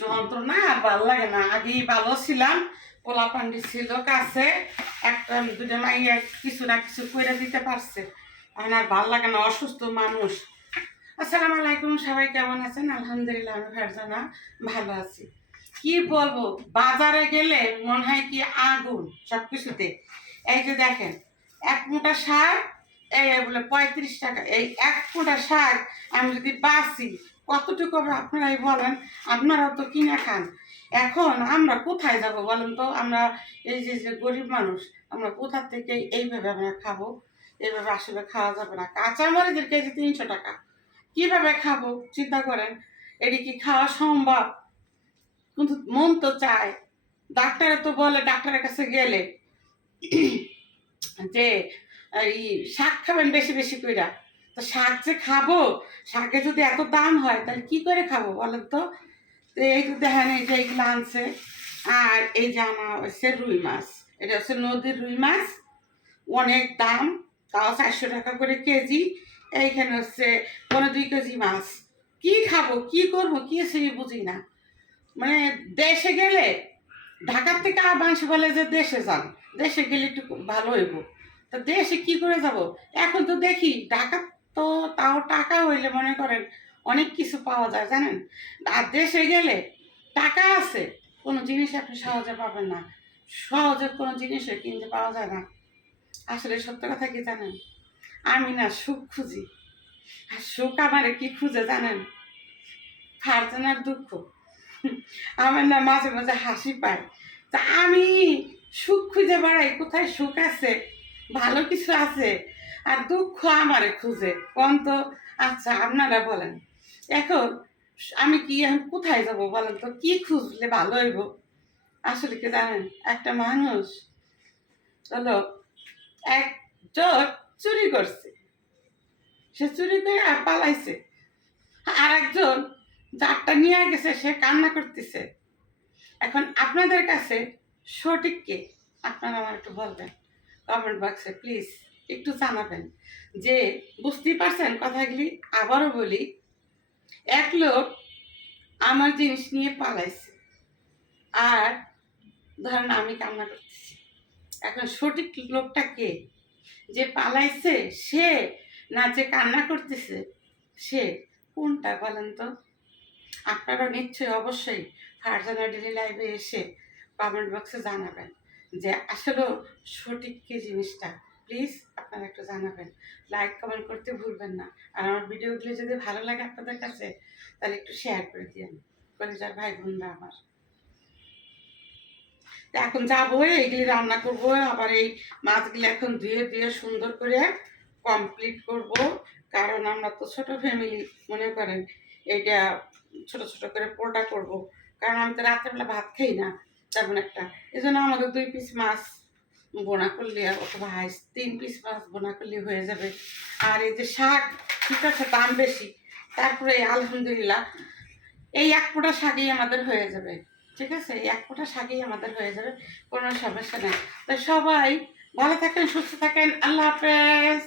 যন্ত্রণা আর ভালো লাগে না। আগেই ভালো ছিলাম পোলা পান্ডি ছিল কাছে, একটা দুটো মাইয়া কিছু না কিছু করে দিতে পারছে। এখন আর ভালো লাগে না, অসুস্থ মানুষ। আসসালামু আলাইকুম, সবাই কেমন আছেন? আলহামদুলিল্লাহ, আমি ফারজানা, ভালো আছি। কি বলব, বাজারে গেলে মনে হয় কি আগুন সব কিছুতে এই যে দেখেন, এক মোটা শাক এই বলে পঁয়ত্রিশ টাকা। এই এক মোটা শাক আমি যদি বাসি কতটুকু আপনারাই বলেন, আপনারাও তো কিনে খান। এখন আমরা কোথায় যাব বলেন তো? আমরা এই যে যে গরিব মানুষ, আমরা কোথা থেকে এইভাবে আমরা খাব? এইভাবে আসলে খাওয়া যাবে না। কাঁচা মরিচের কেজি তিনশো টাকা। কীভাবে খাব? চিন্তা করেন। এটি কি খাওয়া সম্ভব? কিন্তু মন তো চায়। ডাক্তারে তো বলে, ডাক্তারের কাছে গেলে যে এই শাক খাবেন বেশি বেশি কইরা। তো শাক যে খাব, শাকে যদি এত দাম হয়, তাহলে কি করে খাব বলেন তো? এই তো দেখেন, এই যে এইগুলো আনছে। আর এই যে আনা হচ্ছে রুই মাছ, এটা হচ্ছে নদীর রুই মাছ, অনেক দাম, তাও চারশো টাকা করে কেজি। এইখানে হচ্ছে পনেরো দুই কেজি মাছ। কি খাব, কি করব, কি সেই বুঝি না। মানে দেশে গেলে, ঢাকার থেকে আর মানুষ বলে যে দেশে যান, দেশে গেলে একটু ভালো হইব। তো দেশে কি করে যাব? এখন তো দেখি ঢাকা তো তাও টাকা হইলে মনে করেন অনেক কিছু পাওয়া যায়, জানেন? আর দেশে গেলে টাকা আছে, কোনো জিনিস আপনি সহজে পাবেন না। সহজে কোনো জিনিসও কিনতে পাওয়া যায় না। আসলে সত্য কথা কি জানেন? আমি না সুখ খুঁজি। আর সুখ আমার কি খুঁজে, জানেন? ফারজানার দুঃখ। আমার না মাঝে মাঝে হাসি পায়। তা আমি সুখ খুঁজে বেড়াই, কোথায় সুখ আছে? ভালো কিছু আছে। আর দুঃখ আমারে খুঁজে। কোন তো? আচ্ছা আপনারা বলেন। এখন আমি কি এখন কোথায় যাব বলেন তো? কি খুঁজলে ভালো হইব? আসলে কি জানেন, একটা মানুষ হলো এক একজন চুরি করছে। সে চুরি করে আর পালাইছে। আর একজন যারটা নিয়ে গেছে, সে কান্না করতেছে। এখন আপনাদের কাছে সঠিক কে? আপনারা আমার একটু বলবেন। কমেন্ট বক্সে প্লিজ একটু জানাবেন। যে বুঝতেই পারছেন কথাগুলি, আবারও বলি, এক লোক আমার জিনিস নিয়ে পালাইছে। আর ধরেন আমি কান্না করতেছি। এখন সঠিক লোকটা কে? যে পালাইছে, সে না যে কান্না করতেছে, সে কোনটা বলেন তো? আপনারা নিশ্চয়ই অবশ্যই ফারজানা ডেলি লাইভে এসে কমেন্ট বক্সে জানাবেন। যে আসলে সঠিক কি জিনিসটা? প্লিজ আপনারা একটু জানাবেন। লাইক কমেন্ট করতে ভুলবেন না। আর আমার ভিডিওগুলো যদি ভালো লাগে আপনাদের কাছে, তাহলে একটু শেয়ার করে দিন কলেজার ভাই বোনরা আমার এখন যাব, এইগুলি রান্না করব, আবার এই মাছগুলি এখন ধুয়ে ধুয়ে সুন্দর করে কমপ্লিট করব। কারণ আমরা তো ছোট ফ্যামিলি মনে করেন, এইটা ছোট ছোট করে পোড়া করব। কারণ আমি তো রাত্রেবেলা ভাত খাই না। তেমন একটা। এই জন্য আমাদের দুই পিস মাছ বোনা করলে অথবা হাইস তিন পিস মাছ বোনা করলে হয়ে যাবে। আর এই যে শাক, ঠিক আছে, দাম বেশি। তারপরে আলহামদুলিল্লাহ, এই এক ফোঁটা শাকেই আমাদের হয়ে যাবে। ঠিক আছে, এই এক ফোঁটা শাকেই আমাদের হয়ে যাবে, কোনো সমস্যা নেই। তো সবাই ভালো থাকেন, সুস্থ থাকেন, আল্লাহ হাফেজ।